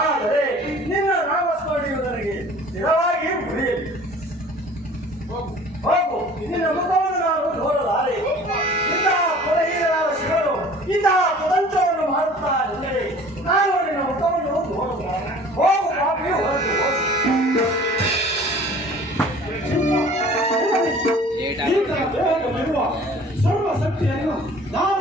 ಆದರೆ ನಿನ್ನ ನಾಮಸ್ಮರಣೆಯು ನನಗೆ ಸ್ಥಿರವಾಗಿ ಉಳಿಯಲಿ. ಹೋಗು, ನಿನ್ನ ಮುಖವನ್ನು ನಾನು ನೋಡಲಾರೆ. ಇಂತಹ ಕೊಲೆಹೀನರಾದ ಶಿವನು ಇಂತಹ ಕುತಂತ್ರವನ್ನು ಮಾಡುತ್ತಾ ಇದ್ದರೆ ನಾನು ನಿನ್ನ ಮುಖವನ್ನು ನೋಡಲಾರೆ. ಹೋಗು ಪಾಪಿ, ಹೊರಟು ಹೋಗು. ದೇಹದಲ್ಲಿರುವ ಸರ್ವ ಶಕ್ತಿಯನ್ನು ನಾನು